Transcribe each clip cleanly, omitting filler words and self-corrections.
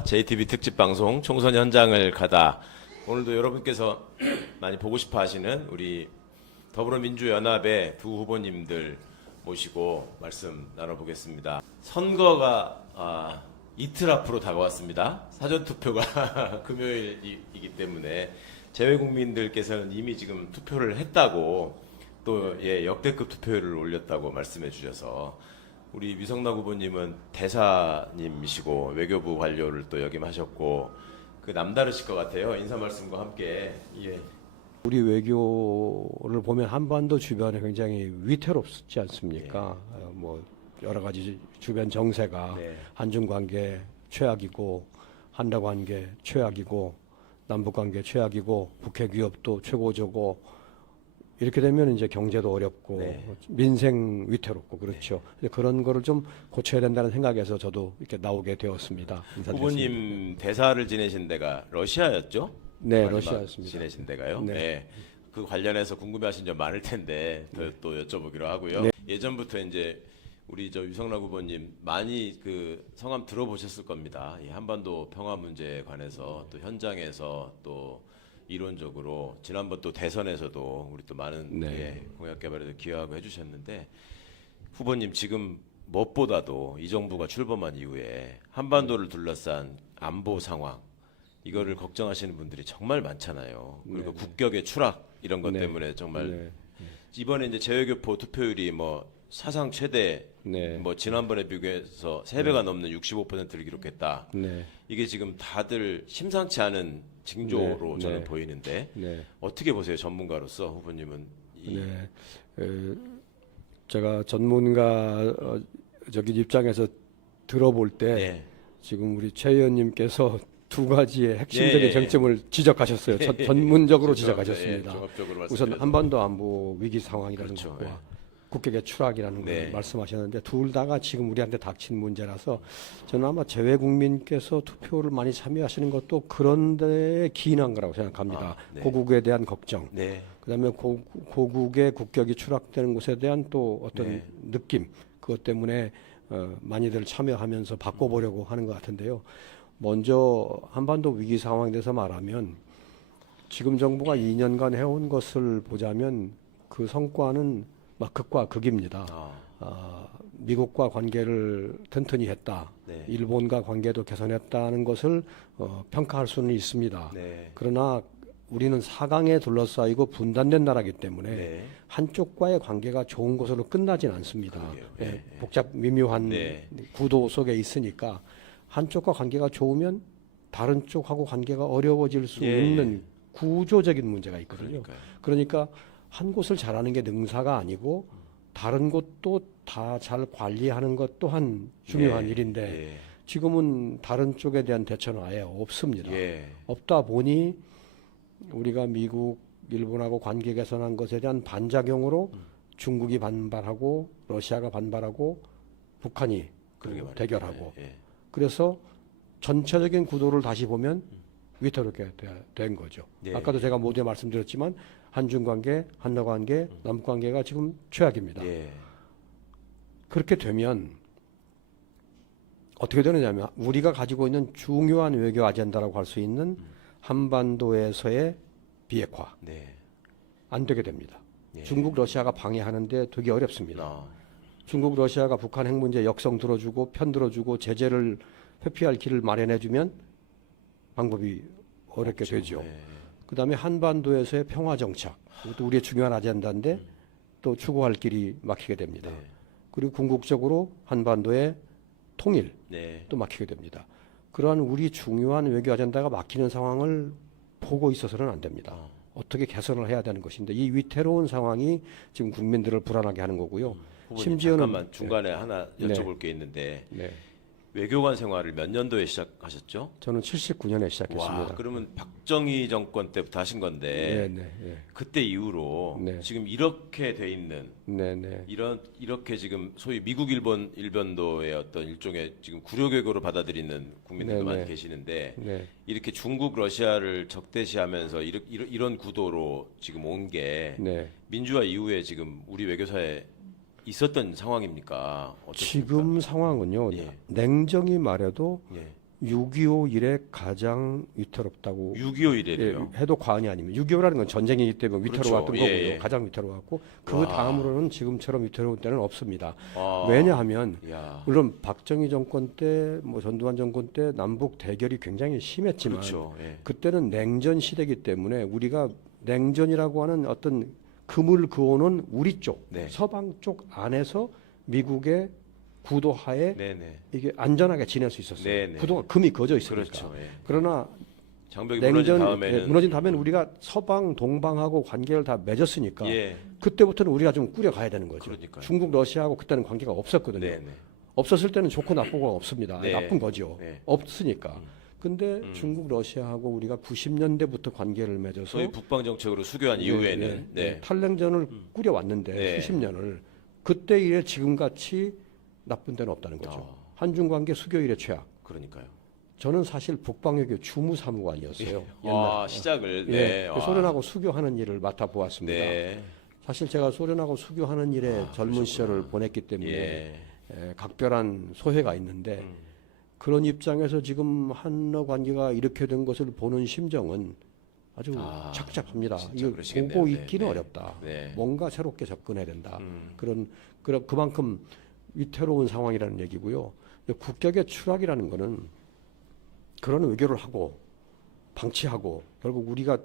JTB 특집 방송 총선 현장을 가다. 오늘도 여러분께서 많이 보고 싶어 하시는 우리 더불어민주연합의 두 후보님들 모시고 말씀 나눠보겠습니다. 선거가 이틀 앞으로 다가왔습니다. 사전투표가 금요일이기 때문에 재외국민들께서는 이미 지금 투표를 했다고 또 역대급 투표율을 올렸다고 말씀해 주셔서 우리 위성락 후보님은 대사님이시고 외교부 관료를 또 역임하셨고 그 남다르실 것 같아요. 인사 말씀과 함께. 우리 외교를 보면 한반도 주변에 굉장히 위태롭지 않습니까? 뭐 여러 가지 주변 정세가 한중 관계 최악이고 한라 관계 최악이고 남북 관계 최악이고 북핵 위협도 최고조고 이렇게 되면 이제 경제도 어렵고 민생 위태롭고 그렇죠. 그런 거를 좀 고쳐야 된다는 생각에서 저도 이렇게 나오게 되었습니다. 후보님 대사를 지내신 데가 러시아였죠? 네, 러시아였습니다. 지내신 데가요? 네. 네. 그 관련해서 궁금해하신 점 많을 텐데 또 여쭤보기로 하고요. 예전부터 이제 우리 위성락 후보님 많이 그 성함 들어보셨을 겁니다. 이 한반도 평화 문제에 관해서 또 현장에서 또 이론적으로 지난번 또 대선에서도 우리 또 많은 공약 개발에도 기여하고 해주셨는데 후보님 지금 무엇보다도 이 정부가 출범한 이후에 한반도를 둘러싼 안보 상황 이거를 걱정하시는 분들이 정말 많잖아요. 그리고 국격의 추락 이런 것 때문에 정말 이번에 이제 재외교포 투표율이 뭐 사상 최대 뭐 지난번에 비교해서 3배가 넘는 65%를 기록했다. 이게 지금 다들 심상치 않은 징조로 저는 보이는데 어떻게 보세요, 전문가로서 후보님은? 제가 전문가 저기 입장에서 들어볼 때 지금 우리 최 의원님께서 두 가지의 핵심적인 쟁점을 지적하셨어요. 전문적으로 지적하셨습니다. 우선 한반도 안보 위기 상황이라는 것과 국격의 추락이라는 걸 말씀하셨는데 둘 다가 지금 우리한테 닥친 문제라서 저는 아마 재외국민께서 투표를 많이 참여하시는 것도 그런 데에 기인한 거라고 생각합니다. 고국에 대한 걱정, 그다음에 고국의 국격이 추락되는 것에 대한 또 어떤 느낌, 그것 때문에 많이들 참여하면서 바꿔보려고 하는 것 같은데요. 먼저 한반도 위기 상황에 대해서 말하면 지금 정부가 2년간 해온 것을 보자면 그 성과는 극과 극입니다. 미국과 관계를 튼튼히 했다. 일본과 관계도 개선했다는 것을 평가할 수는 있습니다. 그러나 우리는 4강에 둘러싸이고 분단된 나라이기 때문에 한쪽과의 관계가 좋은 것으로 끝나진 않습니다. 복잡 미묘한 구도 속에 있으니까 한쪽과 관계가 좋으면 다른 쪽하고 관계가 어려워질 수 있는 구조적인 문제가 있거든요. 그러니까 한 곳을 잘하는 게 능사가 아니고 다른 곳도 다 잘 관리하는 것 또한 중요한 일인데 지금은 다른 쪽에 대한 대처는 아예 없습니다. 없다 보니 우리가 미국, 일본하고 관계 개선한 것에 대한 반작용으로 중국이 반발하고 러시아가 반발하고 북한이 대결하고 그래서 전체적인 구도를 다시 보면 위태롭게 된 거죠. 아까도 제가 모두에 말씀드렸지만 한중 관계, 한러 관계, 남북 관계가 지금 최악입니다. 그렇게 되면 어떻게 되느냐면 우리가 가지고 있는 중요한 외교 아젠다라고 할 수 있는 한반도에서의 비핵화 안 되게 됩니다. 중국, 러시아가 방해하는데 되게 어렵습니다. 중국, 러시아가 북한 핵 문제 역성 들어주고 편 들어주고 제재를 회피할 길을 마련해주면 방법이 어렵게 되죠. 그다음에 한반도에서의 평화 정착, 이것도 우리의 중요한 아젠다인데 또 추구할 길이 막히게 됩니다. 그리고 궁극적으로 한반도의 통일 또 막히게 됩니다. 그러한 우리 중요한 외교 아젠다가 막히는 상황을 보고 있어서는 안 됩니다. 어떻게 개선을 해야 되는 것인데 이 위태로운 상황이 지금 국민들을 불안하게 하는 거고요. 심지어는 잠깐만 중간에 하나 여쭤볼 게 있는데 외교관 생활을 몇 년도에 시작하셨죠? 저는 79년에 시작했습니다. 와, 그러면 박정희 정권 때부터 하신 건데 그때 이후로 지금 이렇게 돼 있는 이렇게 지금 소위 미국 일본도의 어떤 일종의 지금 구려외교로 받아들이는 국민들도 많이 계시는데 이렇게 중국 러시아를 적대시하면서 이런 구도로 지금 온 게 민주화 이후에 지금 우리 외교사에 있었던 상황입니까? 어떻습니까? 지금 상황은요. 냉정히 말해도 6.25 이래 가장 위태롭다고 6.25 이래요. 해도 과언이 아닙니다. 6.25라는 건 전쟁이기 때문에 그렇죠. 위태로웠던 거고요. 예. 가장 위태로웠고 그 와. 다음으로는 지금처럼 위태로운 때는 없습니다. 아. 왜냐하면 야. 물론 박정희 정권 때, 뭐 전두환 정권 때 남북 대결이 굉장히 심했지만 그렇죠. 예. 그때는 냉전 시대이기 때문에 우리가 냉전이라고 하는 어떤 금을 그어놓은 우리 쪽, 네. 서방 쪽 안에서 미국의 구도하에 네네. 이게 안전하게 지낼 수 있었어요. 네네. 그동안 금이 그어져 있으니까. 그렇죠. 예. 그러나 장벽이 무너진 다음에는 무너진 다음에는 우리가 서방, 동방하고 관계를 다 맺었으니까 예. 그때부터는 우리가 좀 꾸려가야 되는 거죠. 그러니까요. 중국, 러시아하고 그때는 관계가 없었거든요. 네네. 없었을 때는 좋고 나쁘고 없습니다. 네. 나쁜 거죠. 네. 없으니까. 근데 중국, 러시아하고 우리가 90년대부터 관계를 맺어서 소위 북방 정책으로 수교한 예, 이후에는 예, 네. 탈냉전을 꾸려왔는데 네. 수십 년을 그때 이래 지금같이 나쁜 데는 없다는 거죠. 한중 관계 수교 이래 최악. 그러니까요. 저는 사실 북방외교 주무사무관이었어요. 아, 시작을 예, 네. 와. 소련하고 수교하는 일을 맡아보았습니다. 네. 사실 제가 소련하고 수교하는 일에 젊은 시절을 보냈기 때문에 예. 각별한 소회가 있는데 그런 입장에서 지금 한러 관계가 이렇게 된 것을 보는 심정은 아주 착잡합니다. 진짜 이거 그러시겠네요. 보고 네, 있기는 네. 어렵다. 네. 뭔가 새롭게 접근해야 된다. 그런 그만큼 위태로운 상황이라는 얘기고요. 국격의 추락이라는 거는 그런 외교를 하고 방치하고 결국 우리가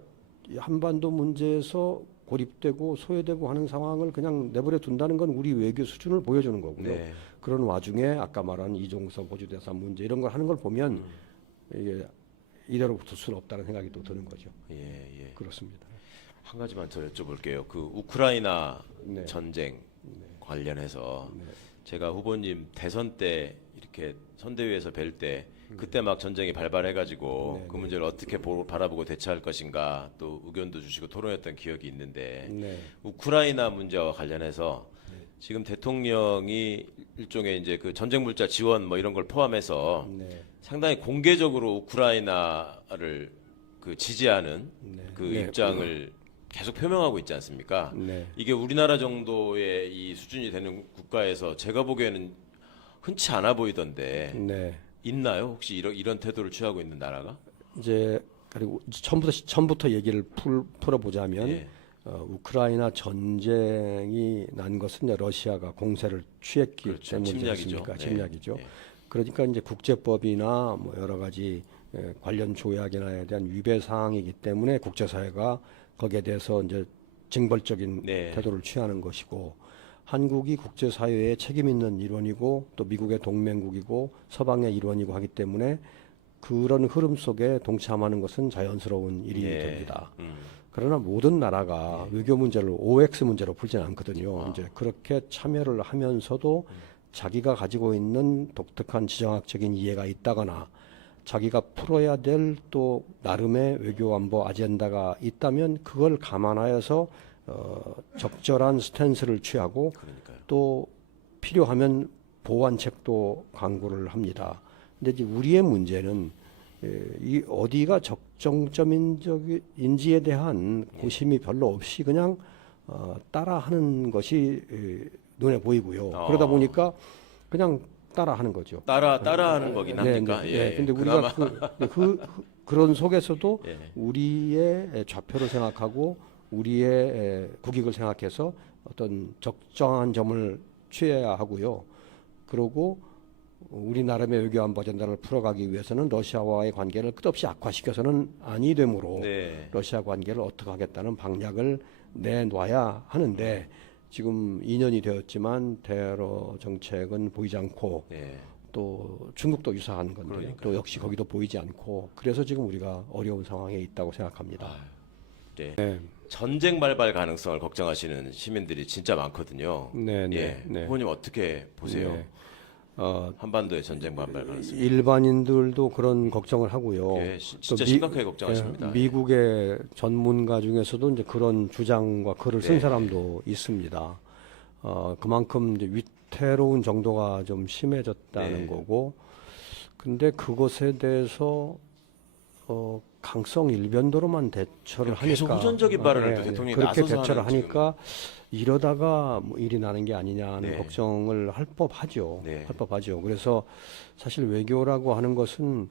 이 한반도 문제에서 고립되고 소외되고 하는 상황을 그냥 내버려 둔다는 건 우리 외교 수준을 보여주는 거고요. 네. 그런 와중에 아까 말한 이종석 호주대사 문제 이런 걸 하는 걸 보면 이게 이대로 붙을 수는 없다는 생각이 또 드는 거죠. 예, 예. 그렇습니다. 한 가지만 더 여쭤볼게요. 그 우크라이나 네. 전쟁 관련해서 제가 후보님 대선 때 이렇게 선대위에서 뵐 때 그때 막 전쟁이 발발해가지고 그 문제를 어떻게 바라보고 대처할 것인가 또 의견도 주시고 토론했던 기억이 있는데 네. 우크라이나 문제와 관련해서 지금 대통령이 일종의 이제 그 전쟁 물자 지원 뭐 이런 걸 포함해서 네. 상당히 공개적으로 우크라이나를 그 지지하는 그 네. 입장을 계속 표명하고 있지 않습니까? 네. 이게 우리나라 정도의 이 수준이 되는 국가에서 제가 보기에는 흔치 않아 보이던데 네. 있나요? 혹시 이런 태도를 취하고 있는 나라가? 이제 그리고 처음부터 얘기를 풀어보자면 예. 우크라이나 전쟁이 난 것은 이제 러시아가 공세를 취했기 그렇죠. 때문이지 침략이죠. 않습니까? 네. 침략이죠. 네. 그러니까 이제 국제법이나 뭐 여러 가지 관련 조약이나에 대한 위배 사항이기 때문에 국제사회가 거기에 대해서 이제 징벌적인 네. 태도를 취하는 것이고 한국이 국제사회에 책임 있는 일원이고 또 미국의 동맹국이고 서방의 일원이고 하기 때문에 그런 흐름 속에 동참하는 것은 자연스러운 일이 예. 됩니다. 그러나 모든 나라가 외교 문제를 OX 문제로 풀지는 않거든요. 이제 그렇게 참여를 하면서도 자기가 가지고 있는 독특한 지정학적인 이해가 있다거나 자기가 풀어야 될 또 나름의 외교 안보 아젠다가 있다면 그걸 감안하여서 적절한 스탠스를 취하고 그러니까요. 또 필요하면 보완책도 강구를 합니다. 근데 이제 우리의 문제는 이 어디가 적정점인지에 대한 고심이 별로 없이 그냥 따라하는 것이 눈에 보이고요. 그러다 보니까 그냥 따라하는 거죠. 따라하는 거긴 합니까? 네, 예. 네. 근데 우리가 그런 속에서도 예. 우리의 좌표를 생각하고 우리의 국익을 생각해서 어떤 적정한 점을 취해야 하고요. 그리고 우리 나름의 외교 안보 아젠다를 풀어가기 위해서는 러시아와의 관계를 끝없이 악화시켜서는 아니 되므로 네. 러시아 관계를 어떻게 하겠다는 방향을 내놔야 하는데 지금 2년이 되었지만 대러 정책은 보이지 않고 예. 또 중국도 유사한 건데 또 역시 거기도 보이지 않고 그래서 지금 우리가 어려운 상황에 있다고 생각합니다. 네. 네. 전쟁 발발 가능성을 걱정하시는 시민들이 진짜 많거든요. 네, 네, 예. 네. 후보님 어떻게 보세요? 네. 한반도의 전쟁 발발 가능성. 일반인들도 그런 걱정을 하고요. 예, 진짜 또 심각하게 걱정하십니다. 미국의 전문가 중에서도 이제 그런 주장과 글을 쓴 네. 사람도 있습니다. 그만큼 이제 위태로운 정도가 좀 심해졌다는 네. 거고, 근데 그것에 대해서 강성 일변도로만 대처를 하니까 계속 후전적인 발언을 또 대통령이 그렇게 나서서 대처를 하는 하니까 이러다가 뭐 일이 나는 게 아니냐는 네. 걱정을 할 법하죠. 네. 할 법하죠. 그래서 사실 외교라고 하는 것은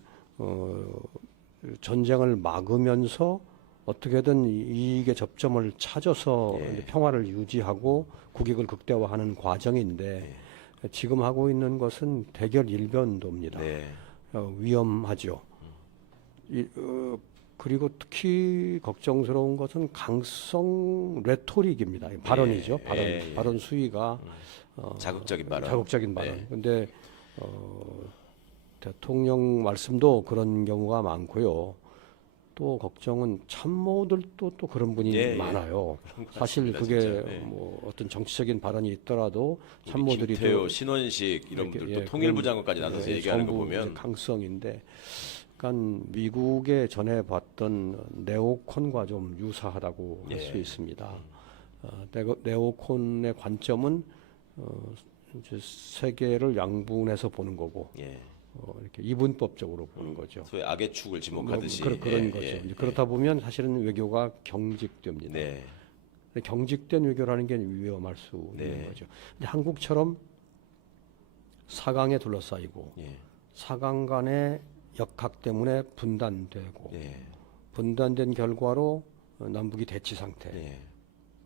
전쟁을 막으면서 어떻게든 이익의 접점을 찾아서 예. 이제 평화를 유지하고 국익을 극대화하는 과정인데 지금 하고 있는 것은 대결 일변도입니다. 네. 위험하죠. 그리고 특히 걱정스러운 것은 강성 레토릭입니다. 발언이죠. 발언 수위가 자극적인 발언. 자극적인 발언. 네. 근데 대통령 말씀도 그런 경우가 많고요. 또 걱정은 참모들도 또 그런 분이 많아요. 사실 그게 뭐 어떤 정치적인 발언이 있더라도 참모들이 김태호, 신원식 이런 분들 또 통일부 장관까지 나서서 얘기하는 거 보면 강성인데, 그러니까 미국에 전에 봤던 네오콘과 좀 유사하다고 할 수 있습니다. 네오콘의 관점은 이제 세계를 양분해서 보는 거고. 이렇게 이분법적으로 보는 거죠. 소위 악의 축을 지목하듯이 그런 거죠. 그렇다 보면 사실은 외교가 경직됩니다. 네. 경직된 외교라는 게 위험할 수 있는 거죠. 근데 한국처럼 4강에 둘러싸이고 4강 간의 역학 때문에 분단되고 분단된 결과로 남북이 대치 상태.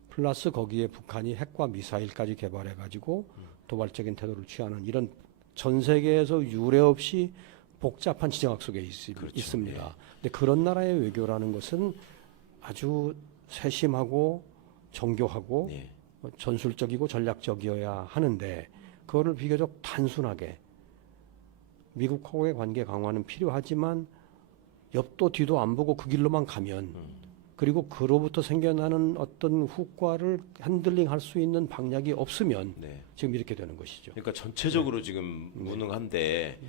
플러스 거기에 북한이 핵과 미사일까지 개발해 가지고 도발적인 태도를 취하는 이런 전 세계에서 유례 없이 복잡한 지정학 속에 있습니다. 근데 그런 나라의 외교라는 것은 아주 세심하고 정교하고 전술적이고 전략적이어야 하는데 그거를 비교적 단순하게 미국하고의 관계 강화는 필요하지만 옆도 뒤도 안 보고 그 길로만 가면 그리고 그로부터 생겨나는 어떤 후과를 핸들링할 수 있는 방략이 없으면 지금 이렇게 되는 것이죠. 그러니까 전체적으로 지금 무능한데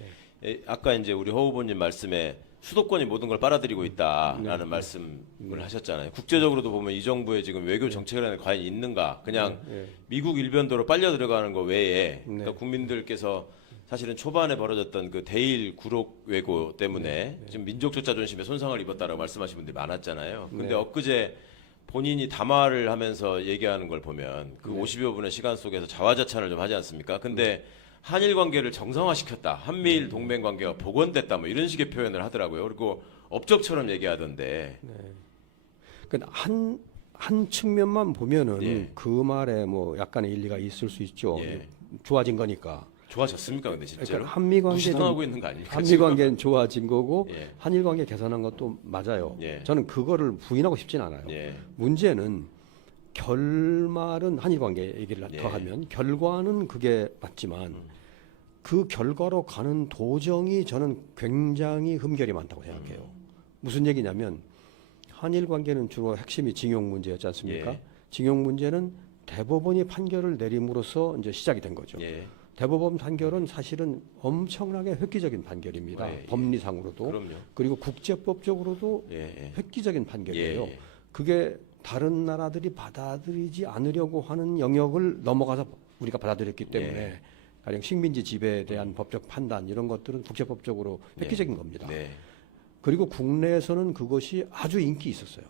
아까 이제 우리 허 후보님 말씀에 수도권이 모든 걸 빨아들이고 있다라는 말씀을 하셨잖아요. 국제적으로도 보면 이 정부의 지금 외교 정책이라는 게 과연 있는가? 그냥 미국 일변도로 빨려 들어가는 거 외에 그러니까 국민들께서 사실은 초반에 벌어졌던 그 대일 구록 외고 때문에 지금 민족적 자존심에 손상을 입었다라고 말씀하신 분들이 많았잖아요. 근데 엊그제 본인이 담화를 하면서 얘기하는 걸 보면 그 50여 분의 시간 속에서 자화자찬을 좀 하지 않습니까? 근데 한일 관계를 정상화시켰다. 한미일 동맹 관계가 복원됐다. 뭐 이런 식의 표현을 하더라고요. 그리고 업적처럼 얘기하던데. 그러니까 한 측면만 보면은 그 말에 뭐 약간의 일리가 있을 수 있죠. 좋아진 거니까. 좋아졌습니까, 근데 실제로? 그러니까 무시당하고 있는 거 아닙니까? 한미 관계는 좋아진 거고 한일 관계 개선한 것도 맞아요. 저는 그거를 부인하고 싶진 않아요. 문제는 결말은 한일 관계 얘기를 더 하면 결과는 그게 맞지만 그 결과로 가는 도정이 저는 굉장히 흠결이 많다고 생각해요. 무슨 얘기냐면 한일 관계는 주로 핵심이 징용 문제였지 않습니까? 징용 문제는 대법원이 판결을 내림으로써 이제 시작이 된 거죠. 대법원 판결은 사실은 엄청나게 획기적인 판결입니다. 법리상으로도. 그럼요. 그리고 국제법적으로도 획기적인 판결이에요. 그게 다른 나라들이 받아들이지 않으려고 하는 영역을 넘어가서 우리가 받아들였기 때문에 가령 식민지 지배에 대한 법적 판단 이런 것들은 국제법적으로 획기적인 겁니다. 그리고 국내에서는 그것이 아주 인기 있었어요.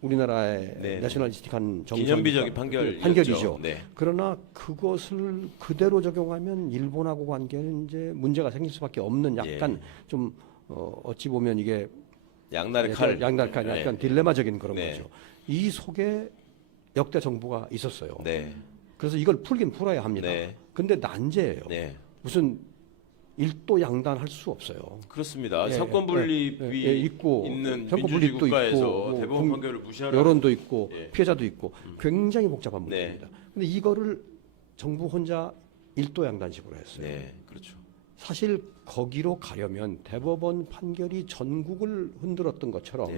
우리나라의 내셔널리스틱한 기념비적인 판결이죠. 네. 그러나 그것을 그대로 적용하면 일본하고 관계는 이제 문제가 생길 수밖에 없는 약간 좀 어찌 보면 이게 양날의 칼, 약간 딜레마적인 그런 거죠. 이 속에 역대 정부가 있었어요. 그래서 이걸 풀긴 풀어야 합니다. 근데 난제예요. 무슨 일도 양단할 수 없어요. 그렇습니다. 상권 분립이 있고 있는 상권 민주주의 분립도 국가에서 있고, 대법원 판결을 무시하는 여론도 있고 피해자도 있고 굉장히 복잡한 문제입니다. 근데 이거를 정부 혼자 일도 양단식으로 했어요. 그렇죠. 사실 거기로 가려면 대법원 판결이 전국을 흔들었던 것처럼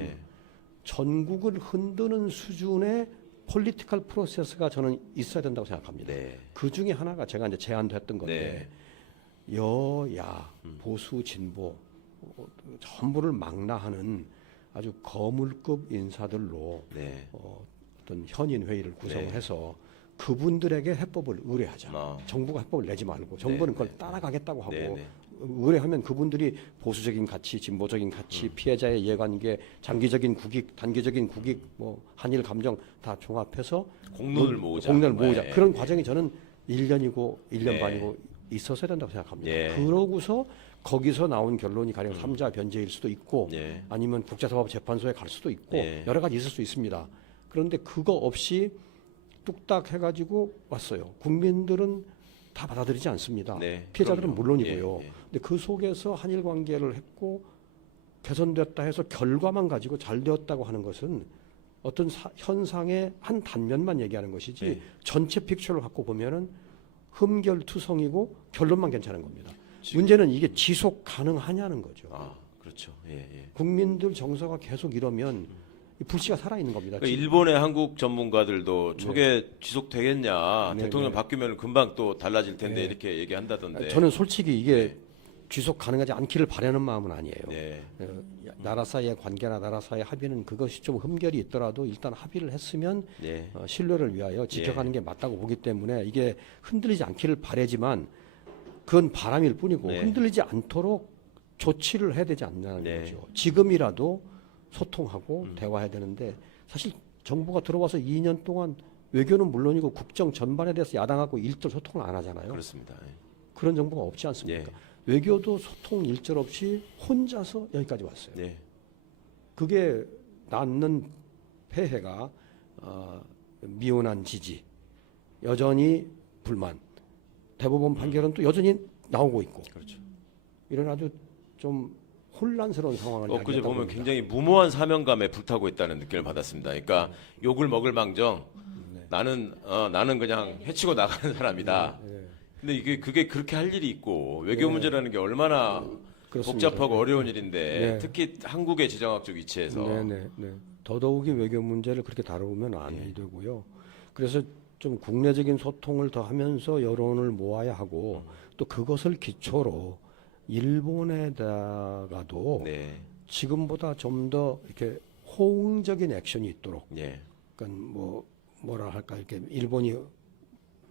전국을 흔드는 수준의 폴리티컬 프로세스가 저는 있어야 된다고 생각합니다. 그 중에 하나가 제가 이제 제안도 했던 건데 여야 보수 진보 전부를 망라하는 아주 거물급 인사들로 어떤 현인 회의를 구성해서 그분들에게 해법을 의뢰하자. 정부가 해법을 내지 말고 정부는 그걸 따라가겠다고 하고 의뢰하면 그분들이 보수적인 가치, 진보적인 가치, 피해자의 이해관계, 장기적인 국익, 단기적인 국익, 뭐 한일 감정 다 종합해서 공론을 모으자. 그런 과정이 저는 1년이고 1년 반이고 있었어야 된다고 생각합니다. 그러고서 거기서 나온 결론이 가령 3자 변제일 수도 있고 예. 아니면 국제사법재판소에 갈 수도 있고 예. 여러 가지 있을 수 있습니다. 그런데 그거 없이 뚝딱 해가지고 왔어요. 국민들은 다 받아들이지 않습니다. 네, 피해자들은 그럼요. 물론이고요. 예, 예. 근데 그 속에서 한일 관계를 했고 개선됐다 해서 결과만 가지고 잘 되었다고 하는 것은 어떤 현상의 한 단면만 얘기하는 것이지 네. 전체 픽처를 갖고 보면은 흠결투성이고 결론만 괜찮은 겁니다. 문제는 이게 지속 가능하냐는 거죠. 아, 그렇죠. 예, 예. 국민들 정서가 계속 이러면 이 불씨가 살아 있는 겁니다. 그러니까 일본의 한국 전문가들도 저게 지속되겠냐. 네, 대통령 네. 바뀌면 금방 또 달라질 텐데 네. 이렇게 얘기한다던데. 저는 솔직히 이게 지속 가능하지 않기를 바라는 마음은 아니에요. 네. 나라 사이의 관계나 나라 사이의 합의는 그것이 좀 흠결이 있더라도 일단 합의를 했으면 네. 신뢰를 위하여 지켜가는 게 맞다고 보기 때문에 이게 흔들리지 않기를 바라지만 그건 바람일 뿐이고 네. 흔들리지 않도록 조치를 해야 되지 않냐는 네. 거죠. 지금이라도 소통하고 대화해야 되는데 사실 정부가 들어와서 2년 동안 외교는 물론이고 국정 전반에 대해서 야당하고 일절 소통을 안 하잖아요. 그렇습니다. 예. 그런 정부가 없지 않습니까? 예. 외교도 소통 일절 없이 혼자서 여기까지 왔어요. 네. 그게 낳는 폐해가 미온한 지지, 여전히 불만, 대법원 판결은 또 여전히 나오고 있고 그렇죠. 이런 아주 좀 혼란스러운 상황을 엊그제 야기했다고 보면 봅니다. 굉장히 무모한 사명감에 불타고 있다는 느낌을 받았습니다. 그러니까 욕을 먹을 망정 나는 그냥 해치고 나가는 사람이다. 근데 그게 그렇게 할 일이 있고 외교 문제라는 게 얼마나 그렇습니다. 복잡하고 어려운 일인데 네. 특히 한국의 지정학적 위치에서 네. 더더욱이 외교 문제를 그렇게 다루면 안 되고요. 그래서 좀 국내적인 소통을 더 하면서 여론을 모아야 하고 또 그것을 기초로 일본에다가도 네. 지금보다 좀 더 이렇게 호응적인 액션이 있도록 예. 그러니까 뭐라 할까 이렇게 일본이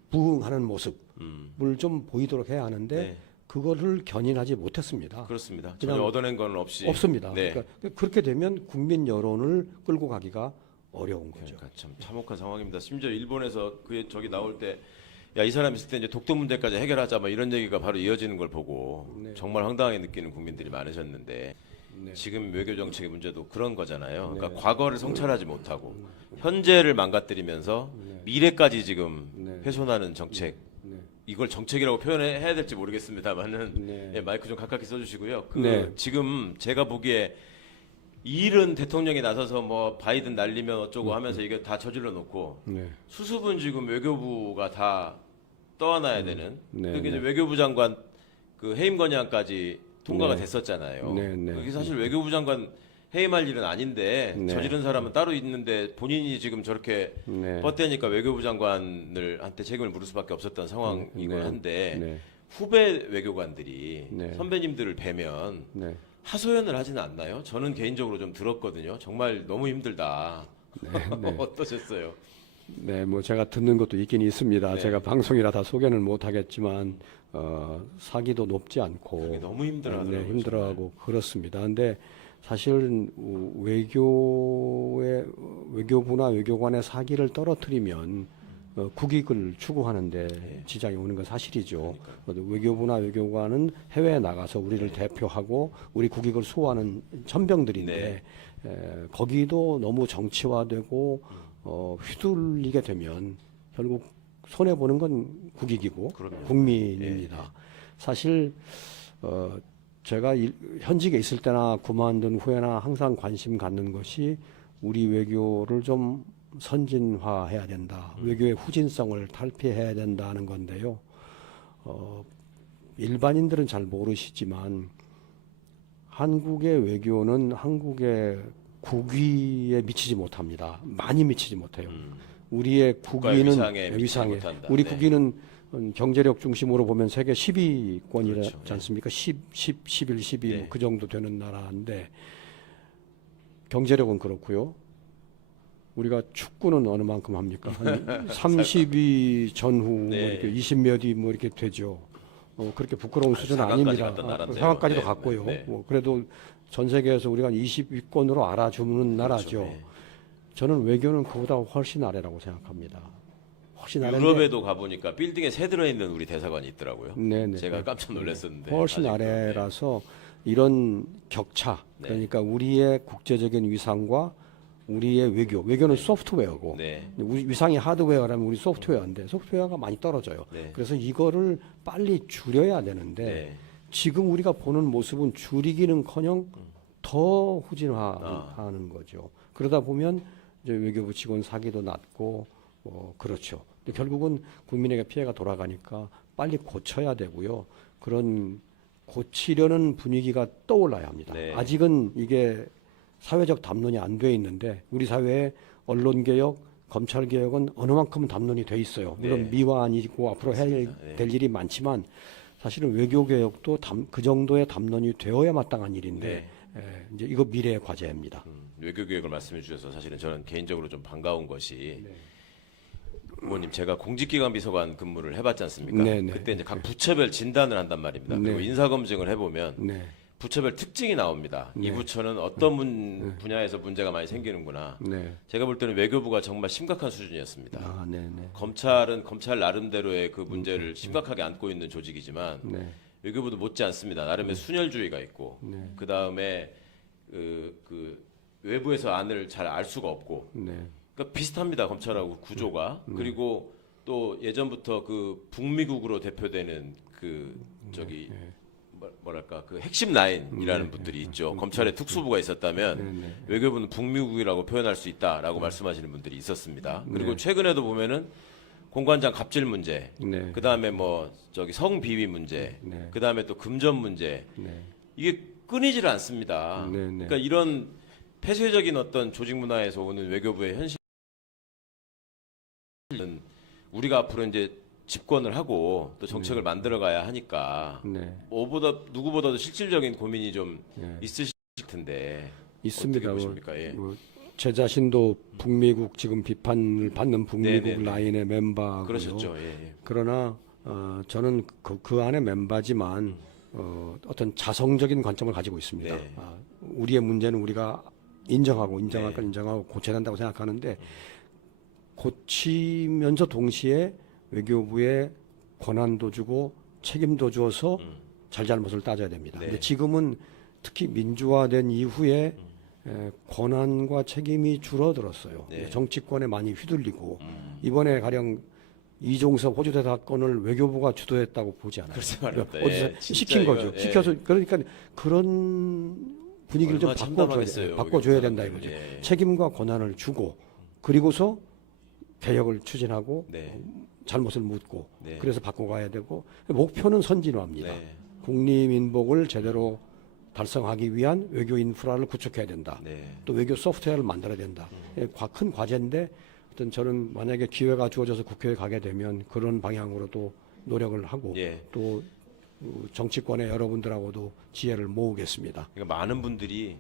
부응하는 모습을 좀 보이도록 해야 하는데 네. 그거를 견인하지 못했습니다. 그렇습니다. 그냥 전혀 얻어낸 건 없이 없습니다. 네. 그러니까 그렇게 되면 국민 여론을 끌고 가기가 어려운 거죠. 그러니까 참 참혹한 상황입니다. 심지어 일본에서 저기 나올 때 야, 이 사람 있을 때 이제 독도 문제까지 해결하자 뭐 이런 얘기가 바로 이어지는 걸 보고 정말 황당하게 느끼는 국민들이 많으셨는데 지금 외교 정책의 문제도 그런 거잖아요. 그러니까 과거를 성찰하지 못하고 현재를 망가뜨리면서 미래까지 지금 훼손하는 정책. 이걸 정책이라고 표현해야 될지 모르겠습니다만은 예, 마이크 좀 가깝게 써주시고요. 지금 제가 보기에 일은 대통령이 나서서 뭐 바이든 날리면 어쩌고 하면서 이게 다 저질러 놓고 수습은 지금 외교부가 다 떠안아야 되는. 그게 이제 외교부 장관 그 해임 건의안까지 통과가 됐었잖아요. 그게 사실 외교부 장관 해임할 일은 아닌데 저지른 사람은 따로 있는데 본인이 지금 저렇게 뻗대니까 외교부 장관한테 책임을 물을 수밖에 없었던 상황이긴 한데 후배 외교관들이 선배님들을 뵈면 하소연을 하지는 않나요? 저는 개인적으로 좀 들었거든요. 정말 너무 힘들다. 어떠셨어요? 네, 뭐 제가 듣는 것도 있긴 있습니다. 제가 방송이라 다 소개는 못 하겠지만 사기도 높지 않고 너무 힘들어하더라고요. 힘들어하고 그렇습니다. 근데 사실 외교부나 외교관의 사기를 떨어뜨리면 국익을 추구하는데 지장이 오는 건 사실이죠. 외교부나 외교관은 해외에 나가서 우리를 대표하고 우리 국익을 수호하는 천병들인데 거기도 너무 정치화되고 휘둘리게 되면 결국 손해 보는 건 국익이고 국민입니다. 사실 제가 현직에 있을 때나 그만둔 후에나 항상 관심 갖는 것이 우리 외교를 좀 선진화해야 된다. 외교의 후진성을 탈피해야 된다는 건데요. 일반인들은 잘 모르시지만 한국의 외교는 한국의 국위에 미치지 못합니다. 많이 미치지 못해요. 우리의 국위는 위상에 우리 국위는 경제력 중심으로 보면 세계 10위권이지 않습니까? 11, 12 뭐 그 정도 되는 나라인데 경제력은 그렇고요. 우리가 축구는 어느 만큼 합니까? 한 30위 전후 뭐 이렇게 20몇 위 뭐 이렇게 되죠. 그렇게 부끄러운 수준은 아닙니다. 상황까지도 갔고요. 뭐 그래도 전 세계에서 우리가 20위권으로 알아주는 나라죠. 저는 외교는 그보다 훨씬 아래라고 생각합니다. 훨씬 아래인데 유럽에도 가보니까 빌딩에 새 들어있는 우리 대사관이 있더라고요. 네네. 제가 깜짝 놀랐었는데 훨씬 아직도, 아래라서 이런 격차 네. 그러니까 우리의 국제적인 위상과 우리의 외교는 소프트웨어고 네. 우리 위상이 하드웨어라면 우리 소프트웨어인데 소프트웨어가 많이 떨어져요. 네. 그래서 이거를 빨리 줄여야 되는데 네. 지금 우리가 보는 모습은 줄이기는커녕 더 후진화하는 거죠. 그러다 보면 이제 외교부 직원 사기도 낮고 그렇죠. 근데 결국은 국민에게 피해가 돌아가니까 빨리 고쳐야 되고요. 그런 고치려는 분위기가 떠올라야 합니다. 네. 아직은 이게 사회적 담론이 안 돼 있는데 우리 사회에 언론 개혁, 검찰 개혁은 어느 만큼은 담론이 돼 있어요. 물론 네. 미완이고 앞으로 해야 네. 될 일이 많지만 사실은 외교 개혁도 그 정도의 담론이 되어야 마땅한 일인데 이제 이거 미래의 과제입니다. 외교 교육을 말씀해 주셔서 사실은 저는 개인적으로 좀 반가운 것이 부모님 제가 공직기관 비서관 근무를 해봤지 않습니까? 네, 네. 그때 이제 각 부처별 진단을 한단 말입니다. 그리고 네. 인사 검증을 해보면 네. 부처별 특징이 나옵니다. 이 부처는 어떤 분야에서 문제가 많이 생기는구나. 네. 제가 볼 때는 외교부가 정말 심각한 수준이었습니다. 아, 네, 네. 검찰은 검찰 나름대로의 그 문제를 심각하게 안고 있는 조직이지만 네. 외교부도 못지 않습니다. 나름의 순혈주의가 있고 네. 그 다음에 그 외부에서 안을 잘 알 수가 없고 네. 그러니까 비슷합니다. 검찰하고 구조가 그리고 또 예전부터 그 북미국으로 대표되는 그 저기 뭐랄까 그 핵심 라인이라는 분들이 있죠. 검찰에 특수부가 있었다면 외교부는 북미국이라고 표현할 수 있다라고 말씀하시는 분들이 있었습니다. 그리고 최근에도 보면은 공관장 갑질 문제, 네. 그 다음에 뭐 저기 성비위 문제, 네. 그 다음에 또 금전 문제 네. 이게 끊이질 않습니다. 네, 네. 그러니까 이런 폐쇄적인 어떤 조직 문화에서 오는 외교부의 현실은 우리가 앞으로 이제 집권을 하고 또 정책을 만들어가야 하니까 네. 누구보다도 실질적인 고민이 좀 네. 있으실 텐데 있습니다. 어떻게 보십니까? 예. 제 자신도 북미국 지금 비판을 받는 북미국 네, 네, 네. 라인의 멤버고요. 그러셨죠. 예, 예. 그러나 저는 그 안에 멤버지만 어떤 자성적인 관점을 가지고 있습니다. 네. 우리의 문제는 우리가 인정할 네. 건 인정하고 고쳐야 한다고 생각하는데 고치면서 동시에 외교부에 권한도 주고 책임도 주어서 잘잘못을 따져야 됩니다. 네. 근데 지금은 특히 민주화된 이후에 권한과 책임이 줄어들었어요. 네. 정치권에 많이 휘둘리고 이번에 가령 이종섭 호주 대사건을 외교부가 주도했다고 보지 않아요. 글쎄 말입니다. 어디서 예, 진짜 시킨 이거, 거죠. 예. 시켜서 그러니까 그런 분위기를 좀 얼마나 참담하겠어요, 바꿔줘야 외교부 된다 사람들은. 이거죠. 예. 책임과 권한을 주고 그리고서 개혁을 추진하고 네. 잘못을 묻고 네. 그래서 바꿔가야 되고 목표는 선진화입니다. 네. 국립인복을 제대로 달성하기 위한 외교 인프라를 구축해야 된다. 네. 또 외교 소프트웨어를 만들어야 된다. 큰 과제인데 어떤 저는 만약에 기회가 주어져서 국회에 가게 되면 그런 방향으로도 노력을 하고 예. 또 정치권의 여러분들하고도 지혜를 모으겠습니다. 그러니까 많은 분들이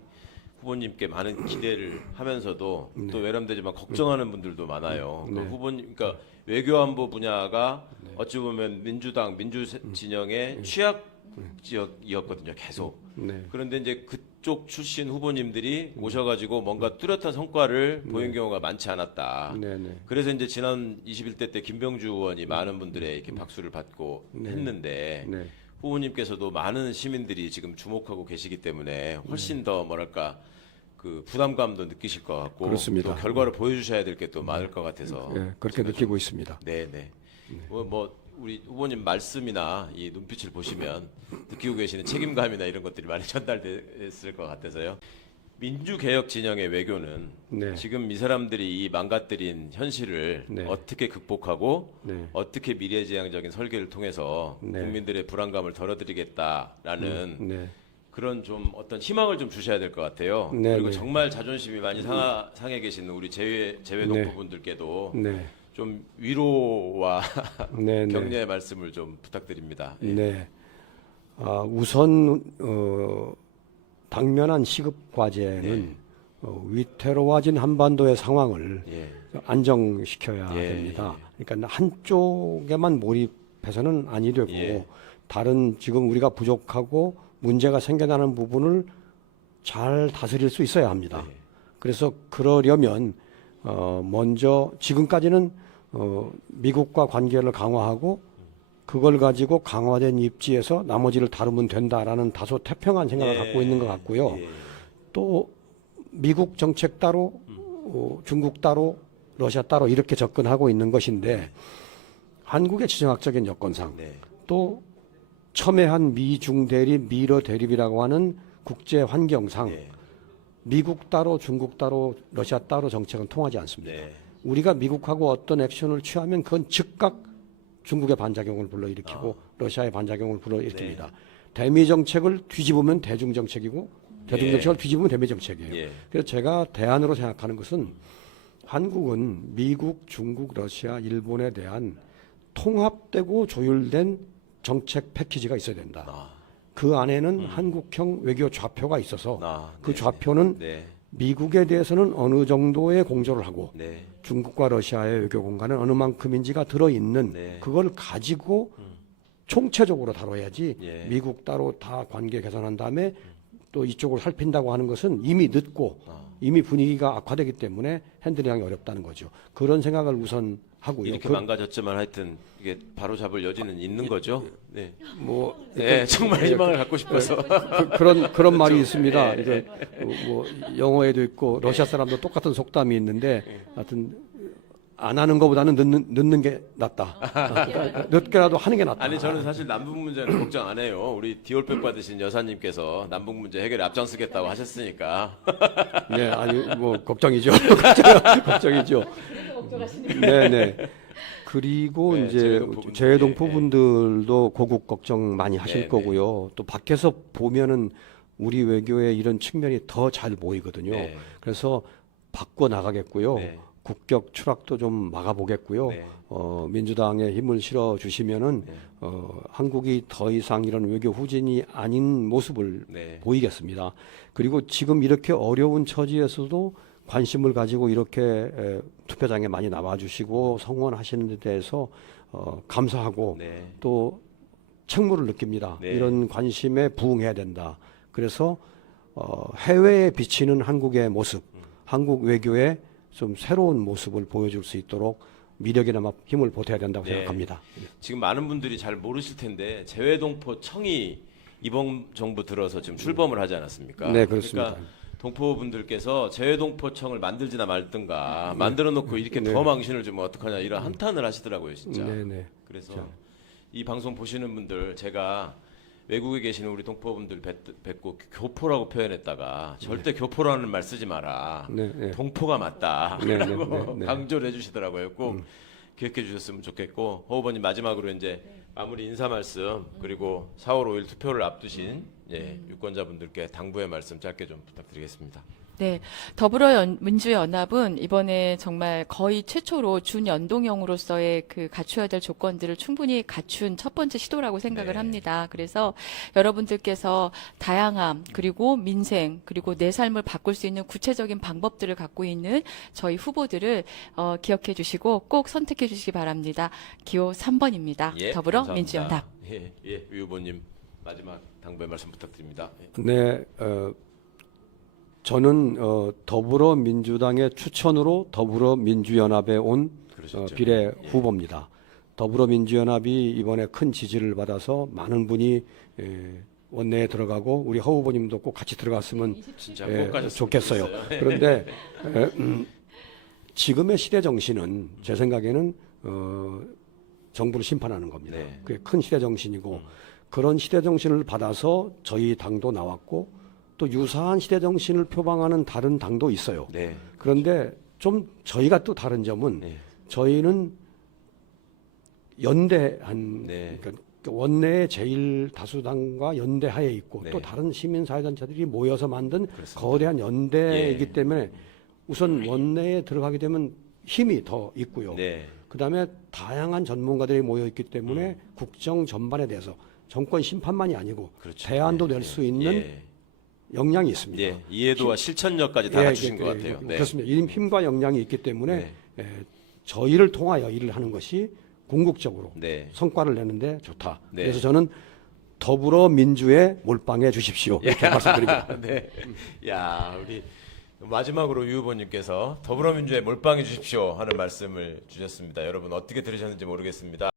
후보님께 많은 기대를 하면서도 네. 또 외람되지만 걱정하는 분들도 많아요. 네. 그러니까 후보님, 그러니까 외교안보 분야가 어찌 보면 민주당 민주 진영의 취약 지역이었거든요, 계속. 네. 그런데 이제 그쪽 출신 후보님들이 오셔가지고 뭔가 뚜렷한 성과를 보인 경우가 많지 않았다. 네, 네. 그래서 이제 지난 21대 때 김병주 의원이 많은 분들의 이렇게 박수를 받고 했는데 네. 후보님께서도 많은 시민들이 지금 주목하고 계시기 때문에 훨씬 더 뭐랄까 그 부담감도 느끼실 것 같고 그렇습니다. 또 결과를 보여주셔야 될 게 또 많을 것 같아서 그렇게 느끼고 있습니다. 네네 뭐 우리 후보님 말씀이나 이 눈빛을 보시면 느끼고 계시는 책임감이나 이런 것들이 많이 전달됐을 것 같아서요. 민주개혁 진영의 외교는 네. 지금 이 사람들이 이 망가뜨린 현실을 네. 어떻게 극복하고 네. 어떻게 미래지향적인 설계를 통해서 네. 국민들의 불안감을 덜어드리겠다라는 네. 그런 좀 어떤 희망을 좀 주셔야 될 것 같아요. 네, 그리고 네. 정말 자존심이 많이 상해 계시는 우리 재외 네. 동포분들께도 네. 좀 위로와 네. 네. 격려의 말씀을 좀 부탁드립니다. 예. 네. 우선 당면한 시급 과제는 위태로워진 한반도의 상황을 예. 안정시켜야 예, 됩니다. 그러니까 한쪽에만 몰입해서는 아니 되고 예. 다른 지금 우리가 부족하고 문제가 생겨나는 부분을 잘 다스릴 수 있어야 합니다. 예. 그래서 그러려면 먼저 지금까지는 미국과 관계를 강화하고 그걸 가지고 강화된 입지에서 나머지를 다루면 된다라는 다소 태평한 생각을 갖고 있는 것 같고요. 또 미국 정책 따로 중국 따로 러시아 따로 이렇게 접근하고 있는 것인데 한국의 지정학적인 여건상 또 첨예한 미중 대립, 미러 대립이라고 하는 국제 환경상 미국 따로 중국 따로 러시아 따로 정책은 통하지 않습니다. 우리가 미국하고 어떤 액션을 취하면 그건 즉각 중국의 반작용을 불러일으키고 러시아의 반작용을 불러일으킵니다. 대미 정책을 뒤집으면 대중 정책이고 대중 정책을 뒤집으면 대미 정책이에요. 그래서 제가 대안으로 생각하는 것은 한국은 미국, 중국, 러시아, 일본에 대한 통합되고 조율된 정책 패키지가 있어야 된다. 그 안에는 한국형 외교 좌표가 있어서 그 좌표는 미국에 대해서는 어느 정도의 공조를 하고 중국과 러시아의 외교 공간은 어느 만큼인지가 들어있는 그걸 가지고 총체적으로 다뤄야지 미국 따로 다 관계 개선한 다음에 또 이쪽으로 살핀다고 하는 것은 이미 늦고 이미 분위기가 악화되기 때문에 핸들링하기 어렵다는 거죠. 그런 생각을 우선 하고요. 이렇게 망가졌지만 하여튼 이게 바로 잡을 여지는 있는 거죠. 정말 희망을 갖고 싶어서 그런 말이 있습니다. 이제 뭐 영어에도 있고 러시아 사람도 똑같은 속담이 있는데 하여튼 안 하는 것보다는 늦는 게 낫다. 그러니까 늦게라도 하는 게 낫다. 아니 저는 사실 남북 문제는 걱정 안 해요. 우리 디올백 받으신 여사님께서 남북 문제 해결에 앞장서겠다고 하셨으니까. 네, 아니 뭐 걱정이죠. 걱정이죠. 네네. 그리고 이제 재외동포 분들도 고국 걱정 많이 하실 거고요. 또 밖에서 보면은 우리 외교의 이런 측면이 더 잘 보이거든요. 그래서 바꿔 나가겠고요. 국격 추락도 좀 막아보겠고요. 민주당에 힘을 실어 주시면은 한국이 더 이상 이런 외교 후진이 아닌 모습을 보이겠습니다. 그리고 지금 이렇게 어려운 처지에서도 관심을 가지고 이렇게 투표장에 많이 나와주시고 성원하시는 데 대해서 감사하고 또 책무를 느낍니다. 이런 관심에 부응해야 된다. 그래서 해외에 비치는 한국의 모습, 한국 외교의 좀 새로운 모습을 보여줄 수 있도록 미력이나마 힘을 보태야 된다고 생각합니다. 지금 많은 분들이 잘 모르실 텐데 재외동포청이 이번 정부 들어서 지금 출범을 하지 않았습니까? 네, 그렇습니다. 그러니까 동포분들께서 재외동포청을 만들지나 말든가 만들어 놓고 이렇게 더 망신을 주면 어떡하냐 이런 한탄을 하시더라고요, 진짜. 그래서 이 방송 보시는 분들 제가 외국에 계시는 우리 동포분들 뵙고 교포라고 표현했다가 절대 교포라는 말 쓰지 마라. 동포가 맞다라고 강조를 해주시더라고요. 꼭 기억해 주셨으면 좋겠고 허 후보님 마지막으로 이제 마무리 인사 말씀 그리고 4월 5일 투표를 앞두신 유권자분들께 당부의 말씀 짧게 좀 부탁드리겠습니다. 네, 더불어민주연합은 이번에 정말 거의 최초로 준연동형으로서의 그 갖춰야 될 조건들을 충분히 갖춘 첫 번째 시도라고 생각을 합니다. 그래서 여러분들께서 다양함 그리고 민생 그리고 내 삶을 바꿀 수 있는 구체적인 방법들을 갖고 있는 저희 후보들을 기억해 주시고 꼭 선택해 주시기 바랍니다. 기호 3번입니다. 더불어민주연합. 유 후보님 마지막 당부의 말씀 부탁드립니다. 네. 저는 더불어민주당의 추천으로 더불어민주연합에 온 비례 후보입니다. 더불어민주연합이 이번에 큰 지지를 받아서 많은 분이 원내에 들어가고 우리 허 후보님도 꼭 같이 들어갔으면 좋겠어요. 그런데 지금의 시대 정신은 제 생각에는 정부를 심판하는 겁니다. 그게 큰 시대 정신이고 그런 시대 정신을 받아서 저희 당도 나왔고 또 유사한 시대 정신을 표방하는 다른 당도 있어요. 그런데 좀 저희가 또 다른 점은 저희는 연대한 그러니까 원내의 제일 다수당과 연대하에 있고 또 다른 시민사회단체들이 모여서 만든 거대한 연대이기 때문에 우선 원내에 들어가게 되면 힘이 더 있고요. 그다음에 다양한 전문가들이 모여 있기 때문에 국정 전반에 대해서 정권 심판만이 아니고 대안도 낼 수 있는 역량이 있습니다. 이해도와 실천력까지 다 갖추신 것 같아요. 그렇습니다. 힘과 역량이 있기 때문에 저희를 통하여 일을 하는 것이 궁극적으로 성과를 내는데 좋다. 그래서 저는 더불어민주에 몰빵해 주십시오. 이렇게 말씀드립니다. 야, 우리 마지막으로 유 후보님께서 더불어민주에 몰빵해 주십시오 하는 말씀을 주셨습니다. 여러분 어떻게 들으셨는지 모르겠습니다.